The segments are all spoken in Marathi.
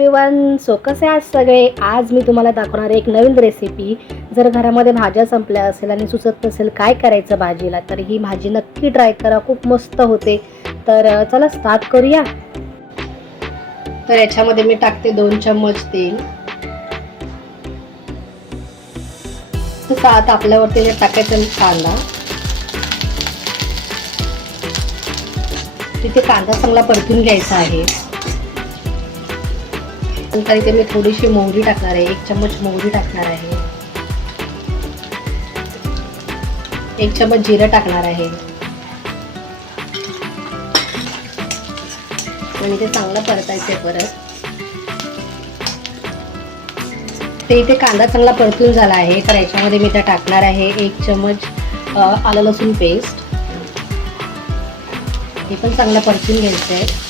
एव्हरीवन. सो कसे आहात सगळे? आज मी तुम्हाला दाखवणार एक नवीन रेसिपी. जर घरामध्ये भाज्या संपल्या असेल आणि सुचत नसेल काय करायचं भाजीला, तर ही भाजी नक्की ट्राय करा, खूप मस्त होते. तर चला स्टार्ट करूया. तर याच्यामध्ये मी टाकते 2 चम्मच तेल. तर आता आपल्यावरती टाकायचं कांदा. तिथे कांदा चांगला परतून घ्यायचा आहे. नंतर इथे मी थोडीशी मोहरी टाकणार आहे. 1 चम्मच मोहरी टाकणार आहे. 1 चम्मच जिरं टाकणार आहे. आणि ते चांगलं परतायचं परत. ते इथे कांदा चांगला परतून झाला आहे. तर याच्यामध्ये मी ते टाकणार आहे 1 चम्मच आलं लसूण पेस्ट. हे पण चांगलं परतून घ्यायचं आहे.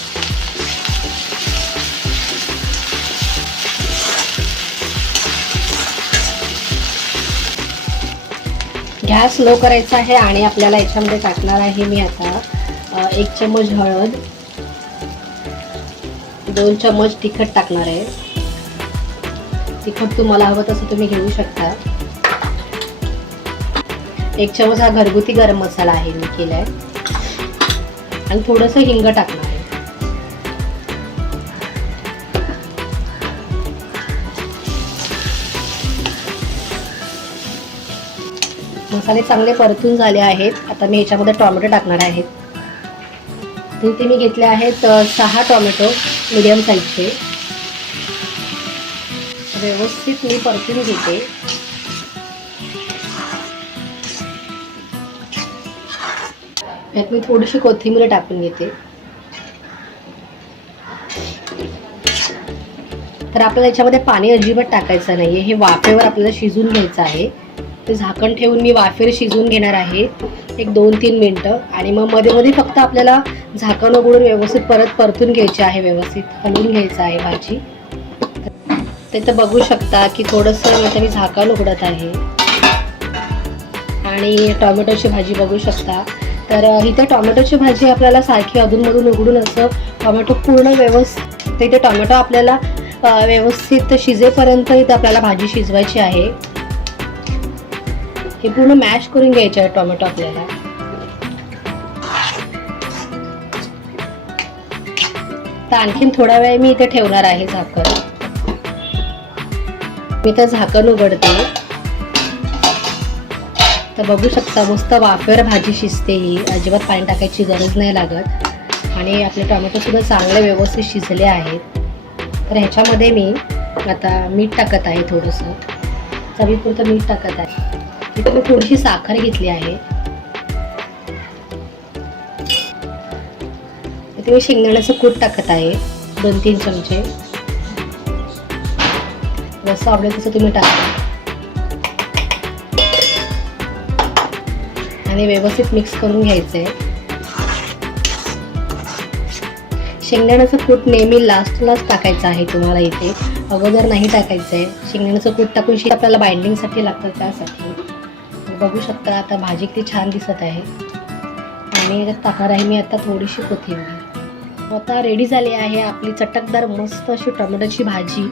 गॅस लो करायचा आहे आणि आपल्याला याच्यामध्ये टाकणार आहे मी आता 1 चम्मच हळद, 2 चम्मच तिखट टाकणार आहे. तिखट तुम्हाला हवं तसं तुम्ही घेऊ शकता. 1 चम्मच हा घरगुती गरम मसाला आहे मी केलाय. आणि थोडंसं हिंग टाकणार आहे. मसाले चांगले परतून झाले आहेत. आता मी याच्यामध्ये टोमॅटो टाकणार आहे. इथे मी घेतले आहेत 6 टोमॅटो मीडियम साईजचे. व्यवस्थित मी परतून घेते. यात मी थोडीशी कोथिंबीर टाकून घेते. तर आपल्याला याच्यामध्ये पाणी अजिबात टाकायचं नाहीये. हे वाफेवर आपल्याला शिजून घ्यायचं आहे. ते झाकण ठेवून मी वाफेवर शिजवून घेणार आहे एक 2-3 मिनिटं. आणि मग मध्ये मध्ये फक्त आपल्याला झाकण उघडून व्यवस्थित परत परतून घ्यायचे आहे. व्यवस्थित हलवून घ्यायचं आहे भाजी. तर बघू शकता की थोडंसं आता मी झाकण उघडत आहे. आणि टोमॅटोची भाजी बघू शकता. तर इथे टोमॅटोची भाजी आपल्याला सारखी अधूनमधून उघडून असं टोमॅटो पूर्ण व्यवस्थित इथे टोमॅटो आपल्याला व्यवस्थित शिजेपर्यंत इथे आपल्याला भाजी शिजवायची आहे. हे पूर्ण मॅश करून घ्यायचे आहे टोमॅटो आपल्याला. तर आणखीन थोडा वेळ मी इथे ठेवणार आहे झाकण. मी तर झाकण उघडते. तर बघू शकता मस्त वाफेवर भाजी शिजते. ही अजिबात पाणी टाकायची गरज नाही लागत. आणि आपले टोमॅटो सुद्धा चांगले व्यवस्थित शिजले आहेत. तर ह्याच्यामध्ये मी आता मीठ टाकत आहे. थोडंसं चवीपुरतं मीठ टाकत आहे. इथे मी थोडीशी साखर घेतली आहे. इथे मी शेंगदाण्याचं कूट टाकत आहे 2-3 चमचे. जसं आवडेल तसं तुम्ही टाका. आणि व्यवस्थित मिक्स करून घ्यायचं आहे. शेंगदाण्याचं कूट नेहमी लास्टलाच टाकायचं आहे तुम्हाला. इथे अगोदर नाही टाकायचं आहे. शेंगदाण्याचं कूट टाकून आपल्याला बाइंडिंगसाठी लागतं त्यासाठी. बघू शकता आता भाजी किती छान दिसत आहे. आणि याच्यात टाकणार आहे मी आता थोडीशी कोथिंबीर. आता रेडी झाली आहे आपली चटकदार मस्त अशी टोमॅटोची भाजी.